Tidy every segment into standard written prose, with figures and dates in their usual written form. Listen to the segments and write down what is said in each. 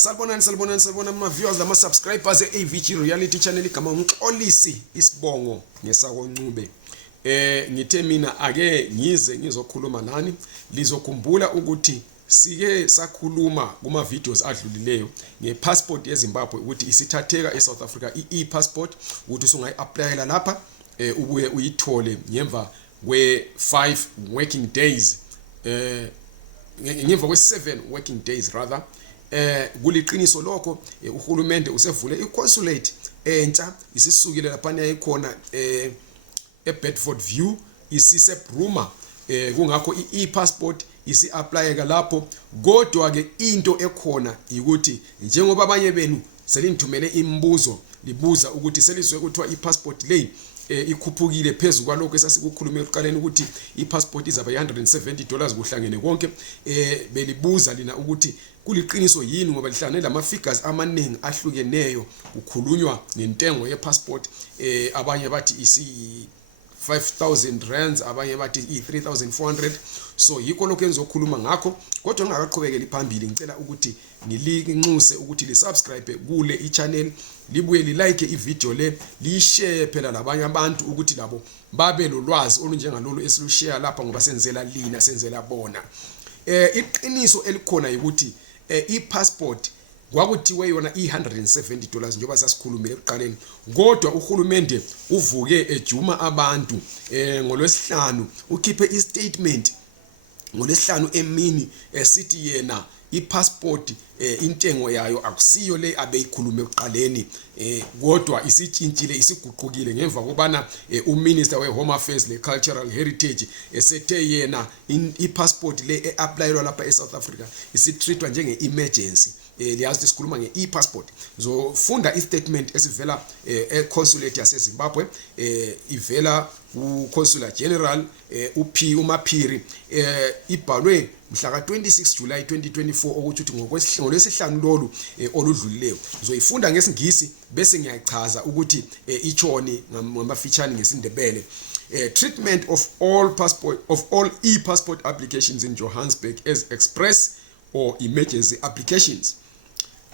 Salibonani ma viewers lama subscribers eAVG Reality Channel igama umxolisi isibongo ngesako Ncube. Ngithe mina ake ngize ngizokhuluma nani lizokhumbula ukuthi sike sakhuluma kuma videos adlulileyo ngepassport yeZimbabwe ukuthi isithatheka eSouth Africa i-passport ukuthi usungayi-applyela lapha ubuye uyithole ngemva kwe5 working days ngemva kwe7 working days rather. Kuliqiniso lokho uhulumende usevule iconsulate entsha isisukile lapha yayikhona eBedford View isise Bruma kungakho i-passport isi-applyeka lapho. Kodwa ke into ekhona ukuthi njengoba abanye benu selithumele imibuzo libuza ukuthi selizwe kuthiwa i-passport le ikhuphukile phezulu kwalokho esasikukhulume ekuqaleni ukuthi i-passport izaba $170 kuhlangene konke, belibuza lina ukuthi kuliqiniso yini ngoba lihlangane lama figures amaningi ahlukeneyo kukhulunywa nentengo ye-passport. Abanye bathi isi 5,000 rands, abanye bathi i3,400. So yikho lokho enzokhuluma ngakho, kodwa ngingakaqhubekeli phambili ngicela ukuthi ngilinxuse ukuthi li subscribe kule i-channel, libuye li like i-video le, li share phela labanye abantu ukuthi labo babe lolwazi olunjengalolu esilushare lapha ngoba senzela lina senzela bona. Iqiniso elikhona ukuthi i-passport kwakuthiwe yona $170 njengoba sasikhulumile ekuqaleni, kodwa uhulumende uvuke ejuma abantu ngolwesihlanu ukhiphe istatement ngolwesihlanu emini esithi yena i-passport intengo yayo akusiyo le abeyikhulume ekuqaleni, kodwa isitshintshile isiguqukile ngemva kobana uMinister we-Home Affairs le-Cultural Heritage esethe yena i-passport le e-applyelwa lapha eSouth Africa isitreatwa njenge-emergency. Liyazi sikhuluma nge-e-passport. Zofunda istatement esivela e-consulate yaseZimbabwe, ivela uConsular General uMaphiri, ibhalwe mhla ka-26 July 2024 ukuthi ngolwesihlanu lolu oludlulileyo. Zoyifunda ngesingisi bese ngiyachaza ukuthi ichoni ngamafitshane ngesindebele. Treatment of all e-passport applications in Johannesburg as express or emergency applications.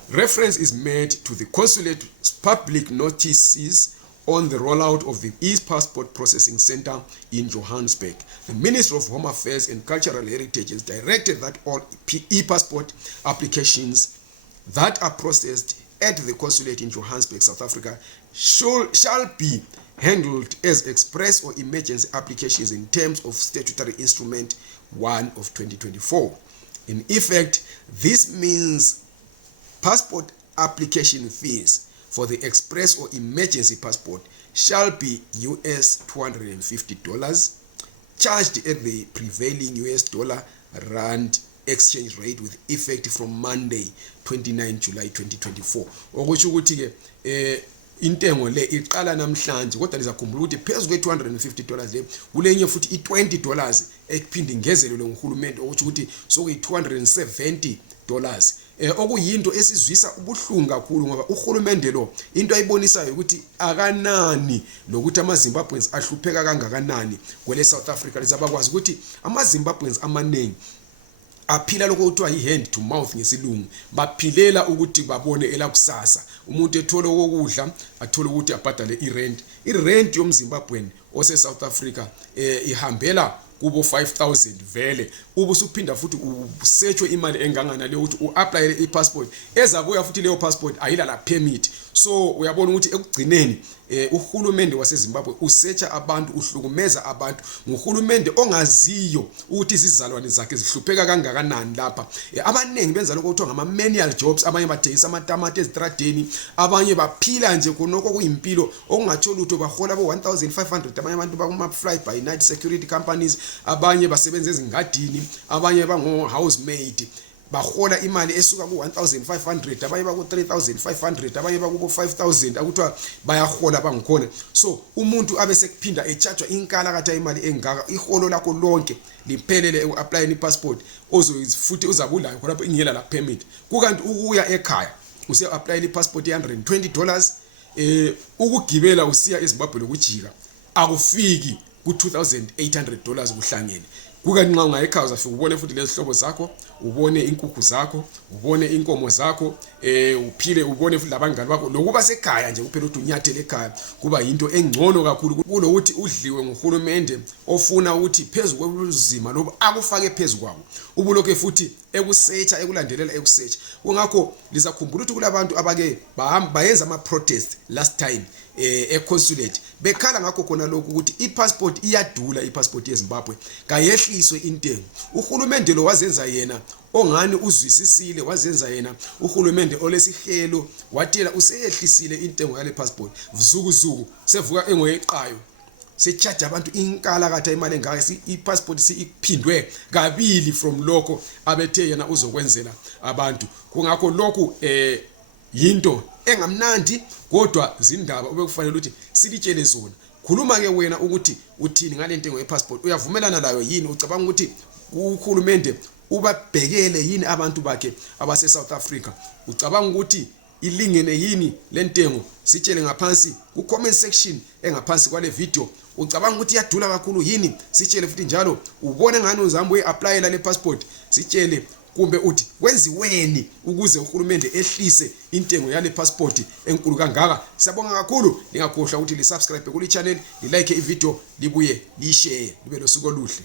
Reference is made to the consulate's public notices on the rollout of the e-passport processing center in Johannesburg. The Ministry of Home Affairs and Cultural Heritage has directed that all e-passport applications that are processed at the consulate in Johannesburg, South Africa, shall be handled as express or emergency applications in terms of Statutory Instrument 1 of 2024. In effect, this means passport application fees for the express or emergency passport shall be $250 charged at the prevailing US$rand exchange rate with effect from Monday 29 July 2024. Okusho ukuthi ke intengo le iqala namhlanje kodwa lizakhumbula ukuthi phezulu kwe$250 le kulenye futhi i$20 ekuphinde ingezelelwe nguhulumende ukuthi sokuyi$270. Okuyinto esizwisa ubuhlungu kakhulu ngoba uhulumende lo into ayibonisayo ukuthi akanani lokuthi amaZimbabweans ahlupheka kangakanani kwele South Africa. Lizabakwazi ukuthi amaZimbabweans amaningi aphila lokho kuthiwa i-hand to mouth ngesilungu, baphilela ukuthi babone elakusasa. Umuntu ethola ukudla athola ukuthi abhadale i-rent yomZimbabwean ose South Africa ihambela kubo 5,000 vele. Ubusuphinda futhi usearchwe imali engangana le ukuthi uapply i-passport ezabuya futhi leyo passport ayila la permit. So uyabona ukuthi ekugcineni uhulumende waseZimbabwe usearcha abantu, uhlukumeza abantu nguhulumende ongaziyo ukuthi izizalwane zakhe zihlupheka kangakanani lapha. Abaningi benza lokho kuthiwa ngama-manual jobs, abanye bathengisa amatamati ezitradeni, abanye baphila nje khonoko kuyimpilo okungatho lutho, bahola bo-1,500. abanye abantu bakuma-fly by night security companies, abanye basebenza ezingadini, abanye bango-housemaid bahola imali esuka ku-1,500, abanye baku-3,500, abanye baku-5,000 akuthiwa bayahola bangikhona. So umuntu abese kuphinda echargewa inkalakatha imali engaka, iholo lakho lonke liphelele uku-applyeni i-passport futhi uzabulayo khonapho ingela la permit. Kukanti ukuya ekhaya usi-applyela i-passport $120, ukugibela usiya eZimbabwe lokujika akufiki ku$2,800 kuhlangene. kukanti nxa ungayekhaya uzafika ubone futhi lezihlobo zakho, ubone inkukhu zakho, ubone inkomo zakho, uphile ubone futhi labangani bakho. Lokuba sekhaya nje kuphela ukuthi unyathele ekhaya kuba yinto engcono kakhulu kulokuthi udliwe nguhulumende ofuna ukuthi phezulu kwezima lobu akufake phezulu kwawo ubulokhe futhi ekusearcha ekulandelela ekusearch. Kungakho lizakhumbula ukuthi kulabantu abake bayenza ama protest last time econsulate bekhala ngakho khona lokhu ukuthi ipassport iyadula, ipassport yeZimbabwe kayehliswe intengo. Uhulumende lo wazenza yena ongani uzwisisile, wazenza yena uhulumende olesihelo watela useyehlisile intengo yale passport. Vuzukuzuku sevuka engoyeqayo secharge abantu inkala katha imali engaka ipassport siphindwe kabili from lokho abethe yena uzokwenzela abantu. Kungakho lokhu yinto engamnandi kodwa zindaba obekufanele ukuthi silitshele zona. Khuluma ke wena ukuthi uthini ngale ntengo yepassport, uyavumelana layo yini? Ucabanga ukuthi uhulumende ubabhekele yini abantu bakhe abase South Africa? Ucabanga ukuthi ilingene yini lentengo? Sitshele ngaphansi ku comment section engaphansi kwale video. Ucabanga ukuthi iyadula kakhulu yini? Sitshele futhi njalo ubone ngani uzambe uyapply la le passport. Sitshele kumbe uthi kwenziweni ukuze uhulumende ehlise intengo yale passport enkulu kangaka. Siyabonga kakhulu. Lingakhohlwa ukuthi li subscribe kuli channel, li like ivideo, libuye li share. Libe losuku oluhle.